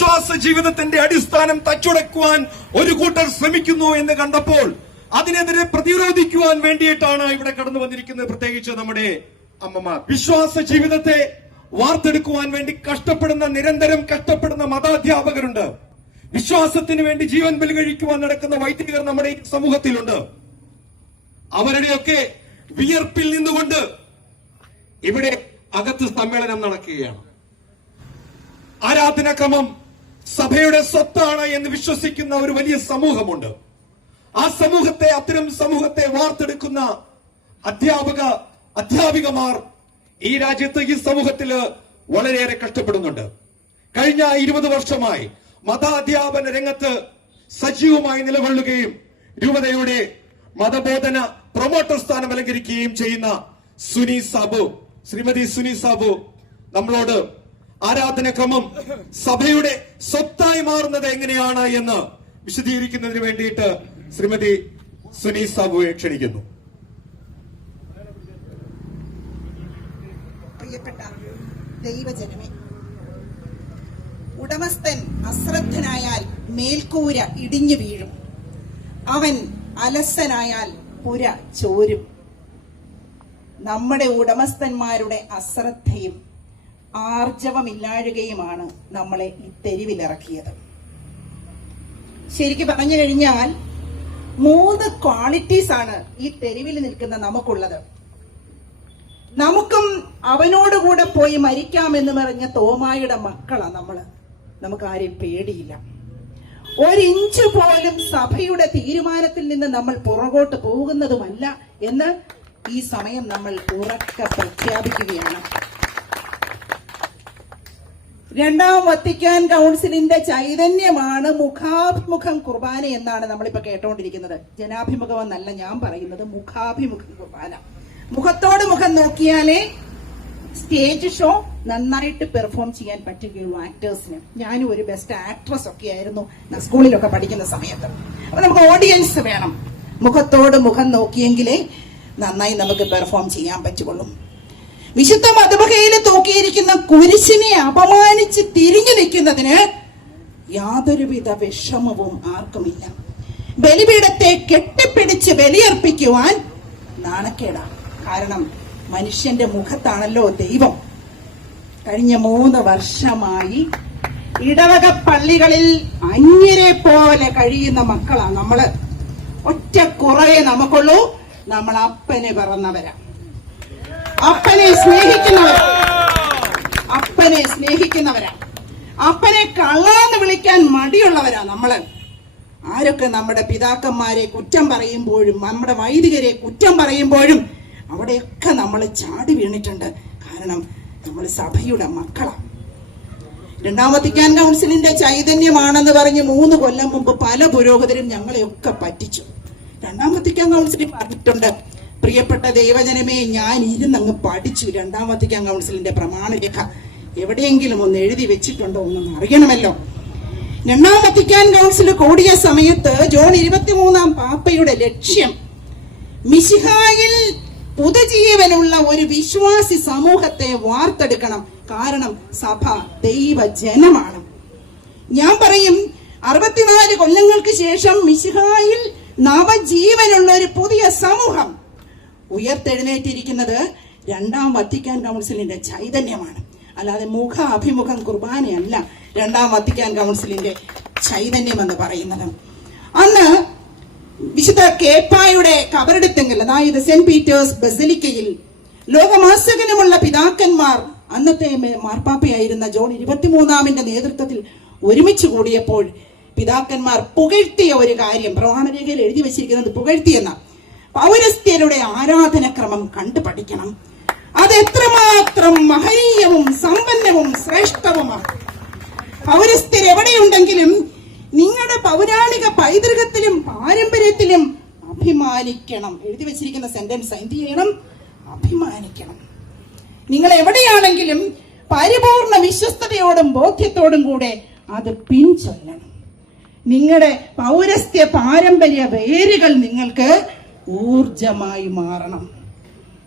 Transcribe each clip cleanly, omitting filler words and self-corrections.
വിശ്വാസ ജീവിതത്തിന്റെ അടിസ്ഥാനം തച്ചുടക്കുവാൻ ഒരു കൂട്ടർ ശ്രമിക്കുന്നു എന്ന് കണ്ടപ്പോൾ അതിനെതിരെ പ്രതിരോധിക്കുവാൻ വേണ്ടിയിട്ടാണ് ഇവിടെ കടന്നു വന്നിരിക്കുന്നത്. പ്രത്യേകിച്ച് നമ്മുടെ അമ്മമാർ വിശ്വാസ ജീവിതത്തെ വാർത്തെടുക്കുവാൻ വേണ്ടി നിരന്തരം കഷ്ടപ്പെടുന്ന മതാധ്യാപകരുണ്ട്. വിശ്വാസത്തിന് വേണ്ടി ജീവൻ ബലി കഴിക്കുവാൻ നടക്കുന്ന വൈദികർ നമ്മുടെ സമൂഹത്തിലുണ്ട്. അവരുടെയൊക്കെ വിയർപ്പിൽ നിന്നുകൊണ്ട് ഇവിടെ അകത്ത് സമ്മേളനം നടക്കുകയാണ്. ആരാധനാക്രമം സഭയുടെ സ്വത്താണ് എന്ന് വിശ്വസിക്കുന്ന ഒരു വലിയ സമൂഹമുണ്ട്. ആ അത്തരം സമൂഹത്തെ വാർത്തെടുക്കുന്ന അധ്യാപികമാർ ഈ രാജ്യത്ത്, ഈ സമൂഹത്തിൽ വളരെയേറെ കഷ്ടപ്പെടുന്നുണ്ട്. കഴിഞ്ഞ 20 വർഷമായി മതാധ്യാപന രംഗത്ത് സജീവമായി നിലകൊള്ളുകയും രൂപതയുടെ മതബോധന പ്രൊമോട്ടർ സ്ഥാനം അലങ്കരിക്കുകയും ചെയ്യുന്ന ശ്രീമതി സുനി സാബു നമ്മളോട് ആരാധനാക്രമം സഭയുടെ സ്വത്തായി മാറുന്നത് എങ്ങനെയാണ് എന്ന് വിശദീകരിക്കുന്നതിന് വേണ്ടിയിട്ട് ശ്രീമതി സുനി സാബുവെ ക്ഷണിക്കുന്നു. പ്രിയപ്പെട്ട ദൈവജനമേ, ഉടമസ്ഥൻ അശ്രദ്ധനായാൽ മേൽക്കൂര ഇടിഞ്ഞു വീഴും, അവൻ അലസനായാൽ പുര ചോരും. നമ്മുടെ ഉടമസ്ഥന്മാരുടെ അശ്രദ്ധയും ആർജവമില്ലാഴുകയുമാണ് നമ്മളെ ഈ തെരുവിലിറക്കിയത്. ശരിക്കും പറഞ്ഞു കഴിഞ്ഞാൽ 3 ക്വാളിറ്റീസ് ആണ് ഈ തെരുവിൽ നിൽക്കുന്ന നമുക്കുള്ളത്. നമുക്കും അവനോടുകൂടെ പോയി മരിക്കാമെന്ന് പറഞ്ഞ തോമായുടെ മക്കളാ നമ്മള്. നമുക്ക് ആരെയും പേടിയില്ല. 1 ഇഞ്ച് പോലും സഭയുടെ തീരുമാനത്തിൽ നിന്ന് നമ്മൾ പുറകോട്ട് പോകുന്നതുമല്ല എന്ന് ഈ സമയം നമ്മൾ ഉറക്കെ പ്രഖ്യാപിക്കുകയാണ്. 2ാം വത്തിക്കാൻ കൗൺസിലിന്റെ ചൈതന്യമാണ് മുഖാഭിമുഖം കുർബാന എന്നാണ് നമ്മളിപ്പോ കേട്ടോണ്ടിരിക്കുന്നത്. ജനാഭിമുഖം എന്നല്ല ഞാൻ പറയുന്നത്, മുഖാഭിമുഖം കുർബാന. മുഖത്തോട് മുഖം നോക്കിയാലേ സ്റ്റേജ് ഷോ നന്നായിട്ട് പെർഫോം ചെയ്യാൻ പറ്റുകയുള്ളൂ ആക്ടേഴ്സിന്. ഞാനും ഒരു ബെസ്റ്റ് ആക്ട്രസ് ഒക്കെ ആയിരുന്നു സ്കൂളിലൊക്കെ പഠിക്കുന്ന സമയത്ത്. അപ്പൊ നമുക്ക് ഓഡിയൻസ് വേണം. മുഖത്തോട് മുഖം നോക്കിയെങ്കിലേ നന്നായി നമുക്ക് പെർഫോം ചെയ്യാൻ പറ്റുള്ളൂ. വിശുദ്ധ മതബഹയിൽ തൂക്കിയിരിക്കുന്ന കുരിശിനെ അപമാനിച്ച് തിരിഞ്ഞു നിൽക്കുന്നതിന് യാതൊരുവിധ വിഷമവും ആർക്കുമില്ല. ബലിപീഠത്തെ കെട്ടിപ്പിടിച്ച് ബലിയർപ്പിക്കുവാൻ നാണക്കേടാണ്. കാരണം മനുഷ്യന്റെ മുഖത്താണല്ലോ ദൈവം. കഴിഞ്ഞ 3 വർഷമായി ഇടവക പള്ളികളിൽ അന്യരെ പോലെ കഴിയുന്ന മക്കളാണ് നമ്മള്. ഒറ്റ കുറേ നമുക്കുള്ളൂ, നമ്മൾ അപ്പനെ പറന്നവരാ, അപ്പനെ സ്നേഹിക്കുന്നവരാ, അപ്പനെ കള്ളാന്ന് വിളിക്കാൻ മടിയുള്ളവരാ നമ്മള്. ആരൊക്കെ നമ്മുടെ പിതാക്കന്മാരെ കുറ്റം പറയുമ്പോഴും നമ്മുടെ വൈദികരെ കുറ്റം പറയുമ്പോഴും അവിടെയൊക്കെ നമ്മൾ ചാടി വീണിട്ടുണ്ട്. കാരണം നമ്മൾ സഭയുടെ മക്കളാണ്. 2ാം വത്തിക്കാൻ കൗൺസിലിന്റെ ചൈതന്യമാണെന്ന് പറഞ്ഞ് 3 കൊല്ലം മുമ്പ് പല പുരോഹിതരും ഞങ്ങളെയൊക്കെ പറ്റിച്ചു. 2ാം വത്തിക്കാൻ കൗൺസിലിൽ പറഞ്ഞിട്ടുണ്ട്, പ്രിയപ്പെട്ട ദൈവജനമേ, ഞാൻ ഇരുന്നങ്ങ് പഠിച്ചു 2ാം വത്തിക്കാൻ കൗൺസിലിന്റെ പ്രമാണരേഖ എവിടെയെങ്കിലും ഒന്ന് എഴുതി വെച്ചിട്ടുണ്ടോ എന്നൊന്ന് അറിയണമല്ലോ. 2ാം വത്തിക്കാൻ കൗൺസിൽ കൂടിയ സമയത്ത് ജോൺ 23-ാം പാപ്പയുടെ ലക്ഷ്യം മിശിഹായിൽ പുതുജീവനുള്ള ഒരു വിശ്വാസി സമൂഹത്തെ വാർത്തെടുക്കണം. കാരണം സഭ ദൈവജനമാണ്. ഞാൻ പറയും, 64 കൊല്ലങ്ങൾക്ക് ശേഷം മിശിഹായിൽ നവജീവനുള്ള ഒരു പുതിയ സമൂഹം ഉയർത്തെഴുന്നേറ്റിരിക്കുന്നത് 2ാം വത്തിക്കാൻ കൗൺസിലിന്റെ ചൈതന്യമാണ്. അല്ലാതെ മുഖാഭിമുഖം കുർബാനയല്ല 2ാം വത്തിക്കാൻ കൗൺസിലിന്റെ ചൈതന്യം എന്ന് പറയുന്നത്. അന്ന് വിശുദ്ധ കേപ്പായുടെ കബറെടുത്തെങ്കിൽ, അതായത് സെന്റ് പീറ്റേഴ്സ് ബസിലിക്കയിൽ ലോകമാസകനുമുള്ള പിതാക്കന്മാർ അന്നത്തെ മാർപ്പാപ്പയായിരുന്ന ജോൺ 23-ാമിന്റെ നേതൃത്വത്തിൽ ഒരുമിച്ച് കൂടിയപ്പോൾ പിതാക്കന്മാർ പുകഴ്ത്തിയ ഒരു കാര്യം, പ്രമാണരേഖയിൽ എഴുതി വെച്ചിരിക്കുന്നത് പുകഴ്ത്തിയെന്ന, പൗരസ്ത്യരുടെ ആരാധനക്രമം കണ്ടു പഠിക്കണം. അത് എത്രമാത്രം മഹനീയവും സമ്പന്നവും ശ്രേഷ്ഠവുമാണ്. പൗരസ്ത്യർ എവിടെയുണ്ടെങ്കിലും നിങ്ങളുടെ പൗരാണിക പൈതൃകത്തിലും പാരമ്പര്യത്തിലും അഭിമാനിക്കണം. എഴുതി വെച്ചിരിക്കുന്ന സെന്റൻസ് എന്ത് ചെയ്യണം? അഭിമാനിക്കണം. നിങ്ങൾ എവിടെയാണെങ്കിലും പരിപൂർണ വിശ്വസ്തയോടും ബോധ്യത്തോടും കൂടെ അത് പിൻചൊല്ലണം. നിങ്ങളുടെ പൗരസ്ത്യ പാരമ്പര്യ വേരുകൾ നിങ്ങൾക്ക് ഊർജമായി മാറണം.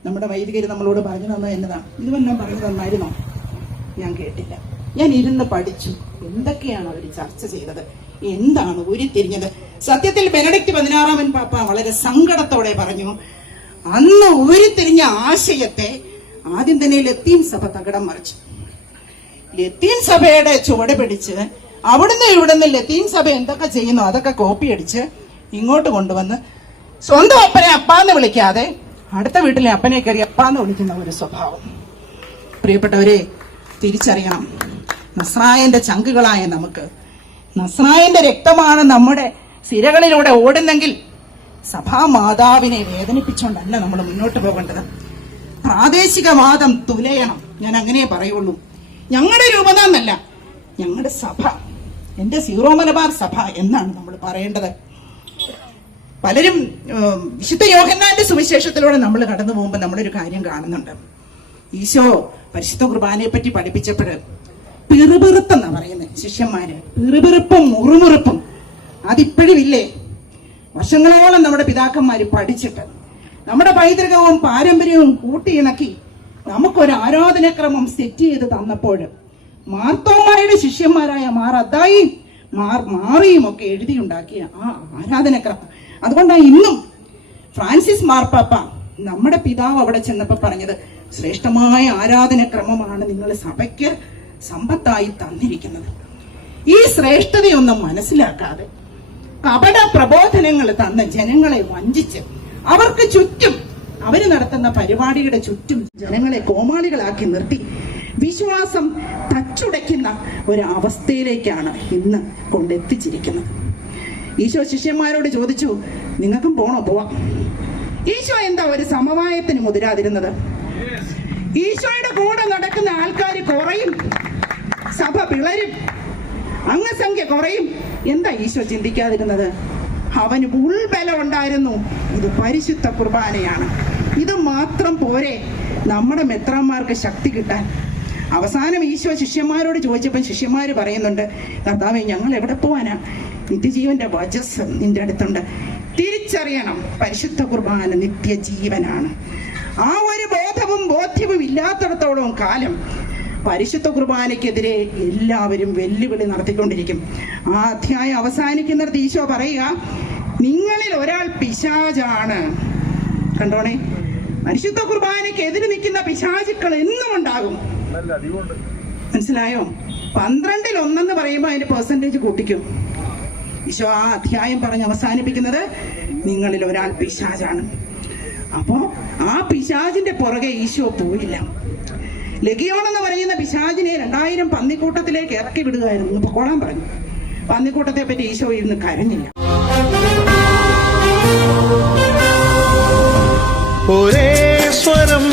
നമ്മുടെ വൈദികര് നമ്മളോട് പറഞ്ഞു തന്നത് എന്നതാണ്. ഇത് വല്ലതും പറഞ്ഞു തന്നായിരുന്നോ? ഞാൻ കേട്ടില്ല. ഞാൻ ഇരുന്ന് പഠിച്ചു. എന്തൊക്കെയാണ് അവർ ചർച്ച ചെയ്തത്, എന്താണ് ഉരുത്തിരിഞ്ഞത്. സത്യത്തിൽ ബെനഡിക്ട് 16 പാപ്പ വളരെ സങ്കടത്തോടെ പറഞ്ഞു, അന്ന് ഉരുത്തിരിഞ്ഞ ആശയത്തെ ആദ്യം തന്നെ ലത്തീൻ സഭ തകിടം മറിച്ചു. ലത്തീൻ സഭയുടെ ചുവട് പിടിച്ച് അവിടുന്ന് ഇവിടുന്ന് ലത്തീൻ സഭ എന്തൊക്കെ ചെയ്യുന്നു അതൊക്കെ കോപ്പി അടിച്ച് ഇങ്ങോട്ട് കൊണ്ടുവന്ന് സ്വന്തം അപ്പനെ അപ്പാന്ന് വിളിക്കാതെ അടുത്ത വീട്ടിലെ അപ്പനെ കയറി അപ്പാന്ന് വിളിക്കുന്ന ഒരു സ്വഭാവം. പ്രിയപ്പെട്ടവരെ, തിരിച്ചറിയണം, നസ്രായന്റെ ചങ്കുകളായ നമുക്ക് നസ്രായന്റെ രക്തമാണ് നമ്മുടെ സിരകളിലൂടെ ഓടുന്നെങ്കിൽ സഭാമാതാവിനെ വേദനിപ്പിച്ചുകൊണ്ടല്ല നമ്മൾ മുന്നോട്ട് പോകേണ്ടത്. പ്രാദേശികവാദം തുലയണം. ഞാൻ അങ്ങനെ പറയുള്ളൂ. ഞങ്ങളുടെ രൂപത എന്നല്ല, ഞങ്ങളുടെ സഭ, എന്റെ സീറോ മലബാർ സഭ എന്നാണ് നമ്മൾ പറയേണ്ടത്. പലരും വിശുദ്ധ യോഹന്നാന്റെ സുവിശേഷത്തിലൂടെ നമ്മൾ കടന്നു പോകുമ്പോൾ നമ്മളൊരു കാര്യം കാണുന്നുണ്ട്. ഈശോ പരിശുദ്ധ കുർബാനയെ പറ്റി പഠിപ്പിച്ചപ്പോൾ പിറുപിറുപ്പെന്നാ പറയുന്നത് ശിഷ്യന്മാര്. പിറുപിറുപ്പും മുറുമുറുപ്പും അതിപ്പോഴും ഇല്ലേ? വർഷങ്ങളോളം നമ്മുടെ പിതാക്കന്മാര് പഠിച്ചിട്ട് നമ്മുടെ പൈതൃകവും പാരമ്പര്യവും കൂട്ടിയിണക്കി നമുക്കൊരു ആരാധനക്രമം സെറ്റ് ചെയ്ത് തന്നപ്പോൾ മാർത്തോമായുടെ ശിഷ്യന്മാരായ മാർ അദ്ദായിയും മാർ മാറിയും ഒക്കെ എഴുതിയുണ്ടാക്കിയ ആ ആരാധനക്രമം. അതുകൊണ്ടാണ് ഇന്നും ഫ്രാൻസിസ് മാർപ്പാപ്പ നമ്മുടെ പിതാവ് അവിടെ ചെന്നപ്പോ പറഞ്ഞത്, ശ്രേഷ്ഠമായ ആരാധനക്രമമാണ് നിങ്ങൾ സഭയ്ക്ക് സമ്പത്തായി തന്നിരിക്കുന്നത്. ഈ ശ്രേഷ്ഠതയൊന്നും മനസ്സിലാക്കാതെ കപട പ്രബോധനങ്ങൾ തന്ന ജനങ്ങളെ വഞ്ചിച്ച് അവർക്ക് ചുറ്റും അവര് നടത്തുന്ന പരിപാടിയുടെ ചുറ്റും ജനങ്ങളെ കോമാളികളാക്കി നിർത്തി വിശ്വാസം തച്ചുടയ്ക്കുന്ന ഒരു അവസ്ഥയിലേക്കാണ് ഇന്ന് കൊണ്ടെത്തിച്ചിരിക്കുന്നത്. ഈശോ ശിഷ്യന്മാരോട് ചോദിച്ചു, നിങ്ങൾക്കും പോണോ? പോവാം. ഈശോ എന്താ ഒരു സമവായത്തിന് മുതിരാതിരുന്നത്? ഈശോയുടെ കൂടെ നടക്കുന്ന ആൾക്കാർ കുറയും, സഭ പിളരും, അംഗസംഖ്യ കുറയും. എന്താ ഈശോ ചിന്തിക്കാതിരുന്നത്? അവന് ഉൾബലം ഉണ്ടായിരുന്നു. ഇത് പരിശുദ്ധ കുർബാനയാണ്. ഇത് മാത്രം പോരെ നമ്മുടെ മെത്രാന്മാർക്ക് ശക്തി കിട്ടാൻ. അവസാനം ഈശോ ശിഷ്യന്മാരോട് ചോദിച്ചപ്പോൾ ശിഷ്യന്മാര് പറയുന്നുണ്ട്, കർത്താവേ, ഞങ്ങൾ എവിടെ പോവാനാ? നിത്യജീവന്റെ വചസ് നിന്റെ അടുത്തുണ്ട്. തിരിച്ചറിയണം, പരിശുദ്ധ കുർബാന നിത്യജീവനാണ്. ആ ഒരു ബോധ്യവും ഇല്ലാത്തിടത്തോളം കാലം പരിശുദ്ധ കുർബാനയ്ക്കെതിരെ എല്ലാവരും വെല്ലുവിളി നടത്തിക്കൊണ്ടിരിക്കും. ആ അധ്യായം അവസാനിക്കുന്നിടത്ത് ഈശോ പറയുക, നിങ്ങളിൽ ഒരാൾ പിശാചാണ്. കണ്ടോണേ, പരിശുദ്ധ കുർബാനയ്ക്ക് എതിര് നിൽക്കുന്ന പിശാചുക്കൾ എന്നും ഉണ്ടാകും. മനസ്സിലായോ? 12ൽ 1 പറയുമ്പോൾ അതിന്റെ പെർസെന്റേജ് കൂട്ടിക്കും. ഈശോ ആ അധ്യായം പറഞ്ഞ് അവസാനിപ്പിക്കുന്നത് നിങ്ങളിൽ ഒരാൾ പിശാചാണ്. അപ്പോ ആ പിശാചിന്റെ പുറകെ ഈശോ പോയില്ല. ലഗിയോൺ എന്ന് പറയുന്ന പിശാചിനെ 2000 പന്നിക്കൂട്ടത്തിലേക്ക് ഇറക്കി വിടുകയായിരുന്നു. പൊക്കോളാൻ പറഞ്ഞു. പന്നിക്കൂട്ടത്തെ പറ്റി ഈശോ ഇരുന്ന് കരഞ്ഞില്ല. ഒരേ സ്വരം